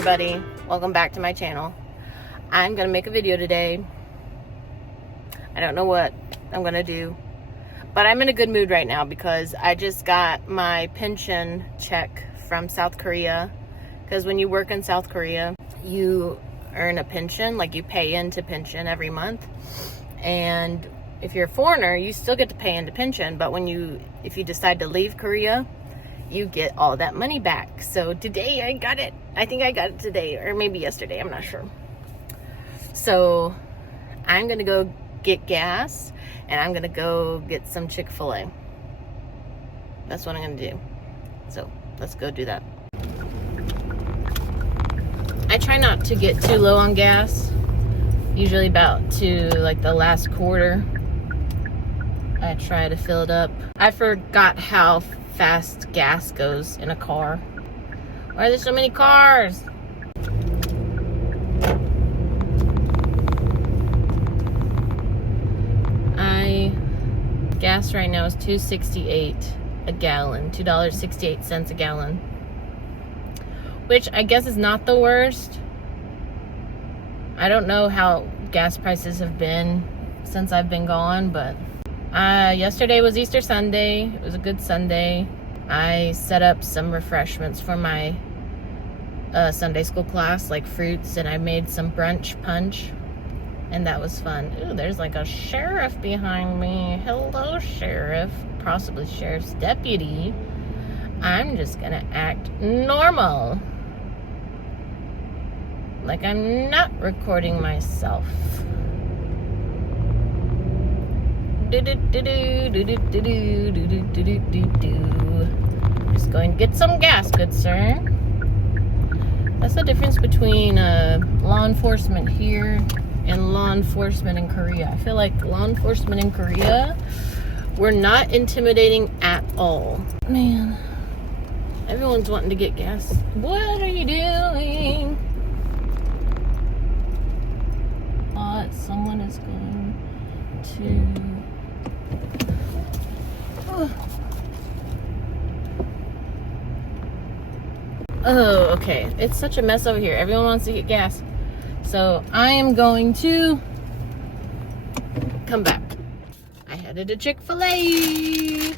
everybody, welcome back to my channel. I'm gonna make a video today. I don't know what I'm gonna do, but I'm in a good mood right now because I just got my pension check from South Korea. Because when you work in South Korea, you earn a pension, like you pay into pension every month. And if you're a foreigner, you still get to pay into pension, but if you decide to leave Korea, you get all that money back. So today I got it. I think I got it today or maybe yesterday. I'm not sure. So I'm going to go get gas and I'm going to go get some Chick-fil-A. That's what I'm going to do. So let's go do that. I try not to get too low on gas. Usually about to like the last quarter. I try to fill it up. I forgot how fast gas goes in a car. Why are there so many cars? Gas right now is $2.68 a gallon. $2.68 a gallon. Which I guess is not the worst. I don't know how gas prices have been since I've been gone, but yesterday was Easter Sunday. It was a good Sunday. I set up some refreshments for my Sunday school class, like fruits, and I made some brunch punch, and that was fun. Ooh, there's like a sheriff behind me. Hello, sheriff. Possibly sheriff's deputy. I'm just gonna act normal. Like I'm not recording myself. Just going to get some gas, good sir. That's the difference between law enforcement here and law enforcement in Korea. I feel like law enforcement in Korea, we're not intimidating at all. Man, everyone's wanting to get gas. What are you doing? Someone is going to... Oh, okay. It's such a mess over here. Everyone wants to get gas. So I am going to come back. I headed to Chick-fil-A.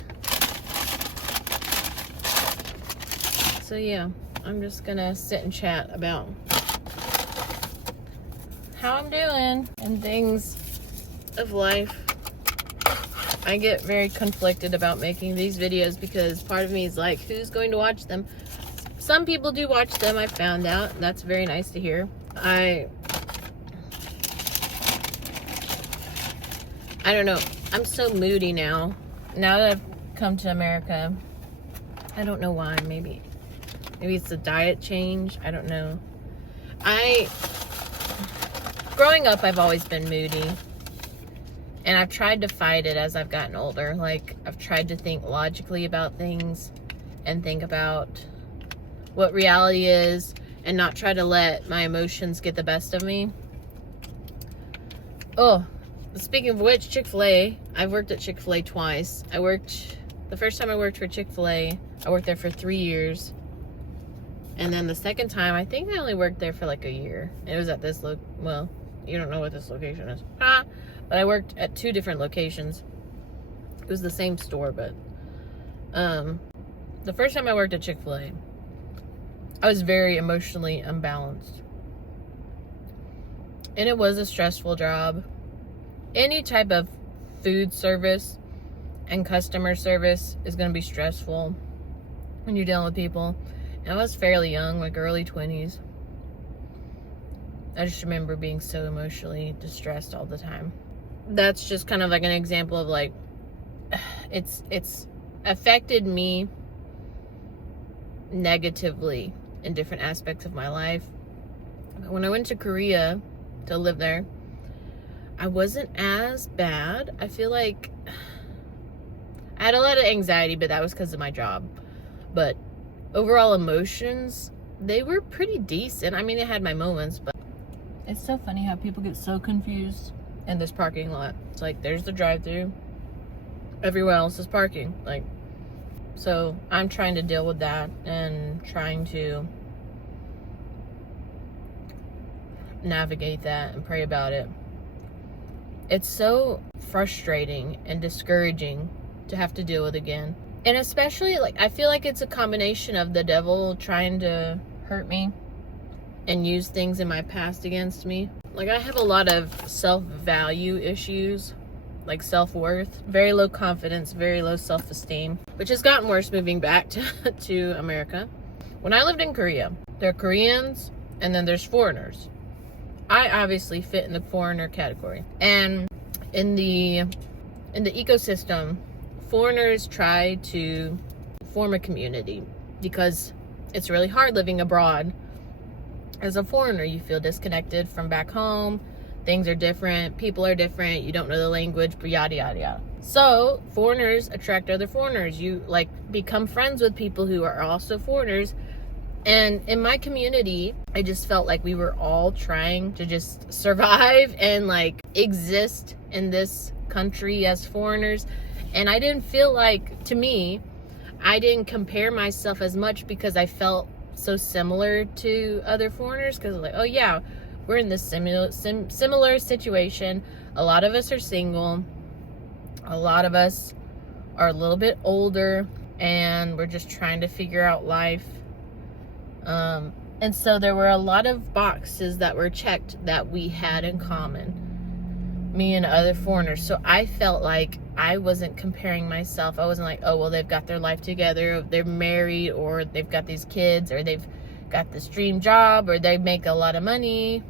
So yeah, I'm just gonna sit and chat about how I'm doing and things of life. I get very conflicted about making these videos because part of me is like, who's going to watch them? Some people do watch them, I found out, and that's very nice to hear. I don't know. I'm so moody now. Now that I've come to America, I don't know why. Maybe it's a diet change. I don't know. Growing up, I've always been moody. And I've tried to fight it as I've gotten older. Like, I've tried to think logically about things and think about what reality is and not try to let my emotions get the best of me. Oh, speaking of which, Chick-fil-A. I've worked at Chick-fil-A twice. The first time I worked for Chick-fil-A, I worked there for 3 years. And then the second time, I think I only worked there for like a year. It was at this well, you don't know what this location is. But I worked at 2 different locations. It was the same store, but the first time I worked at Chick-fil-A, I was very emotionally unbalanced. And it was a stressful job. Any type of food service and customer service is going to be stressful when you're dealing with people. And I was fairly young, like early 20s. I just remember being so emotionally distressed all the time. That's just kind of like an example of like, it's affected me negatively in different aspects of my life. When I went to Korea to live there, I wasn't as bad. I feel like I had a lot of anxiety, but that was because of my job. But overall emotions, they were pretty decent. I mean, I had my moments, but it's so funny how people get so confused in this parking lot. It's like, there's the drive-thru. Everywhere else is parking. Like, so I'm trying to deal with that and trying to navigate that and pray about it. It's so frustrating and discouraging to have to deal with again. And especially, like, I feel like it's a combination of the devil trying to hurt me and use things in my past against me. Like, I have a lot of self-value issues, like self-worth, very low confidence, very low self-esteem, which has gotten worse moving back to America. When I lived in Korea, there are Koreans and then there's foreigners. I obviously fit in the foreigner category. And in the ecosystem, foreigners try to form a community because it's really hard living abroad. As a foreigner, you feel disconnected from back home. Things are different. People are different. You don't know the language, yada, yada, yada. So foreigners attract other foreigners. You like become friends with people who are also foreigners. And in my community, I just felt like we were all trying to just survive and like exist in this country as foreigners. And I didn't feel like, to me, I didn't compare myself as much because I felt so similar to other foreigners. Because like, oh yeah, we're in this similar situation. A lot of us are single. A lot of us are a little bit older and we're just trying to figure out life. And so there were a lot of boxes that were checked that we had in common, me and other foreigners. So I felt like I wasn't comparing myself. I wasn't like, oh, well, they've got their life together, or they're married, or they've got these kids, or they've got this dream job, or they make a lot of money.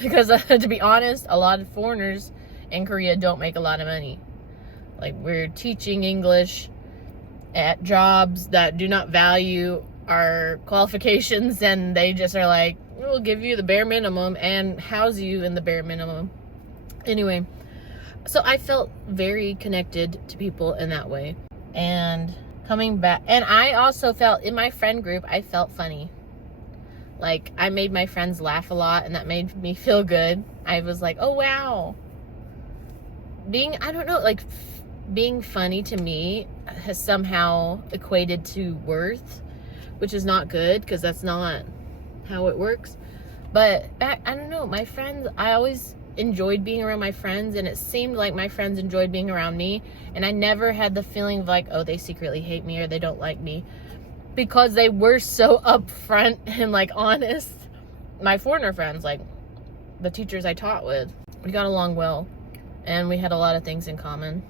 Because to be honest, a lot of foreigners in Korea don't make a lot of money. Like, we're teaching English at jobs that do not value our qualifications, and they just are like, we'll give you the bare minimum and house you in the bare minimum. Anyway, so I felt very connected to people in that way. And coming back, and I also felt in my friend group, I felt funny. Like, I made my friends laugh a lot, and that made me feel good. I was like, oh wow, being funny to me has somehow equated to worth, which is not good, because that's not how it works. But I don't know, my friends, I always enjoyed being around my friends, and it seemed like my friends enjoyed being around me, and I never had the feeling of like, oh, they secretly hate me or they don't like me, because they were so upfront and like honest. My foreigner friends, like the teachers I taught with, we got along well, and we had a lot of things in common.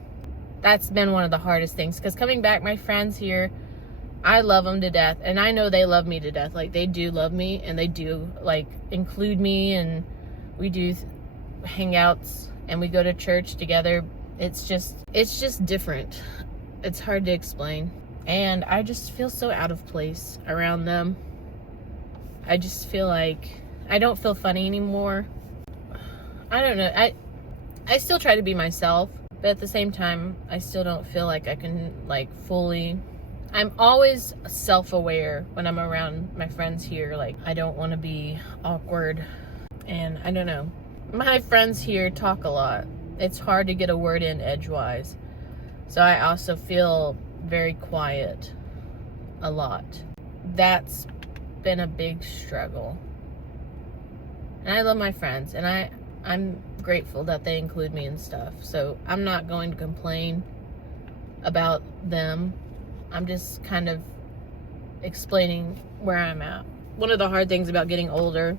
That's been one of the hardest things, because coming back, my friends here, I love them to death, and I know they love me to death. Like, they do love me, and they do like include me, and we do hangouts, and we go to church together. It's just different. It's hard to explain, and I just feel so out of place around them. I just feel like I don't feel funny anymore. I don't know. I still try to be myself, but at the same time, I still don't feel like I can like fully. I'm always self-aware when I'm around my friends here. Like, I don't want to be awkward, and I don't know. My friends here talk a lot. It's hard to get a word in edgewise. So I also feel very quiet a lot. That's been a big struggle. And I love my friends, and I'm grateful that they include me and stuff. So I'm not going to complain about them. I'm just kind of explaining where I'm at. One of the hard things about getting older,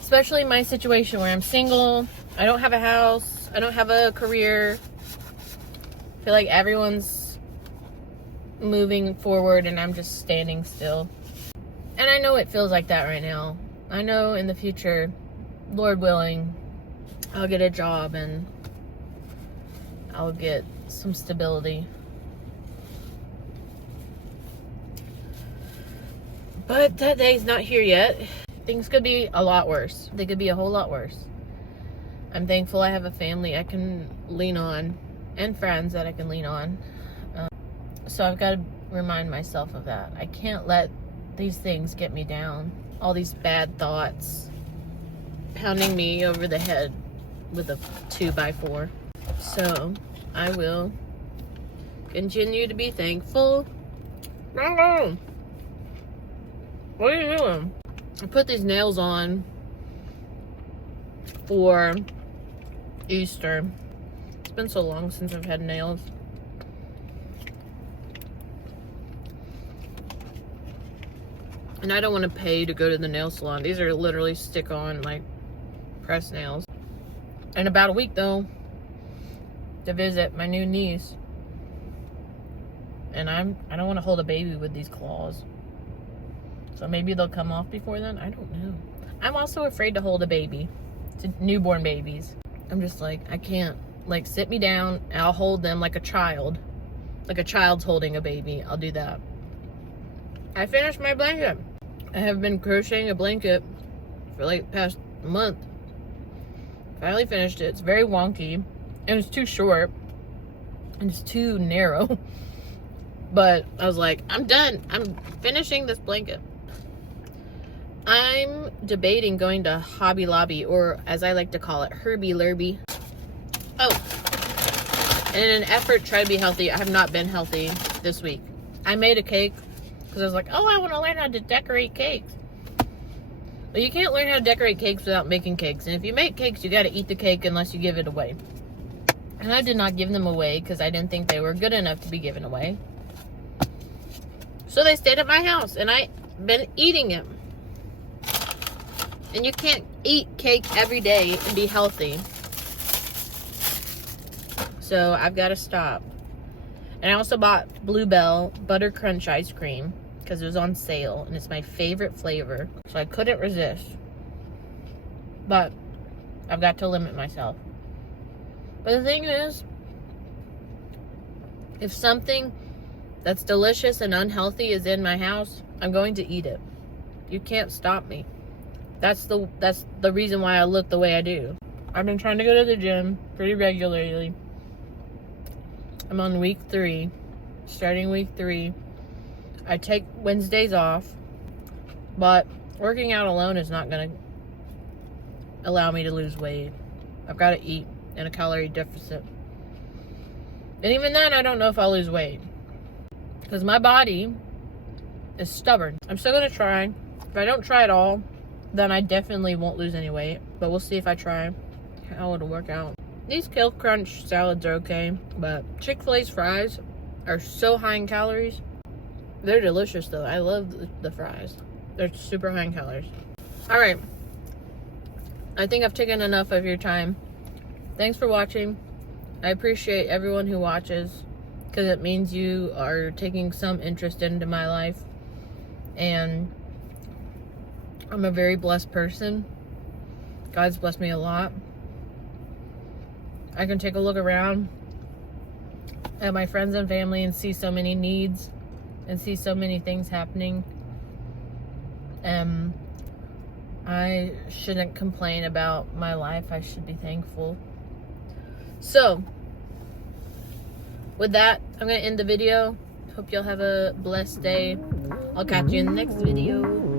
especially in my situation where I'm single, I don't have a house, I don't have a career. I feel like everyone's moving forward and I'm just standing still. And I know it feels like that right now. I know in the future, Lord willing, I'll get a job and I'll get some stability. But that day's not here yet. Things could be a lot worse. They could be a whole lot worse. I'm thankful I have a family I can lean on, and friends that I can lean on. So I've got to remind myself of that. I can't let these things get me down. All these bad thoughts pounding me over the head with a 2x4. So I will continue to be thankful. No. What are you doing? I put these nails on or Easter. It's been so long since I've had nails. And I don't want to pay to go to the nail salon. These are literally stick-on, like, pressed nails. In about a week, though, to visit my new niece. And I don't want to hold a baby with these claws. So maybe they'll come off before then. I don't know. I'm also afraid to hold a baby. To newborn babies. I'm just like, I can't. Like, sit me down and I'll hold them like a child. Like a child's holding a baby. I'll do that. I finished my blanket. I have been crocheting a blanket for like the past month. Finally finished it. It's very wonky. And it's too short. And it's too narrow. But I was like, I'm done. I'm finishing this blanket. I'm debating going to Hobby Lobby, or as I like to call it, Herbie Lurby. Oh, and in an effort to try to be healthy, I have not been healthy this week. I made a cake because I was like, oh, I want to learn how to decorate cakes. But you can't learn how to decorate cakes without making cakes. And if you make cakes, you got to eat the cake unless you give it away. And I did not give them away because I didn't think they were good enough to be given away. So they stayed at my house, and I've been eating them. And you can't eat cake every day and be healthy. So I've got to stop. And I also bought Bluebell Butter Crunch ice cream because it was on sale, and it's my favorite flavor. So I couldn't resist. But I've got to limit myself. But the thing is, if something that's delicious and unhealthy is in my house, I'm going to eat it. You can't stop me. That's the reason why I look the way I do. I've been trying to go to the gym pretty regularly. I'm on week 3. Starting week 3. I take Wednesdays off. But working out alone is not going to allow me to lose weight. I've got to eat in a calorie deficit. And even then, I don't know if I'll lose weight. Because my body is stubborn. I'm still going to try. If I don't try at all, then I definitely won't lose any weight. But we'll see if I try how it'll work out. These Kale Crunch salads are okay. But Chick-fil-A's fries are so high in calories. They're delicious, though. I love the fries. They're super high in calories. Alright. I think I've taken enough of your time. Thanks for watching. I appreciate everyone who watches, because it means you are taking some interest into my life. And I'm a very blessed person. God's blessed me a lot. I can take a look around at my friends and family and see so many needs and see so many things happening. I shouldn't complain about my life. I should be thankful. So, with that, I'm going to end the video. Hope y'all have a blessed day. I'll catch you in the next video.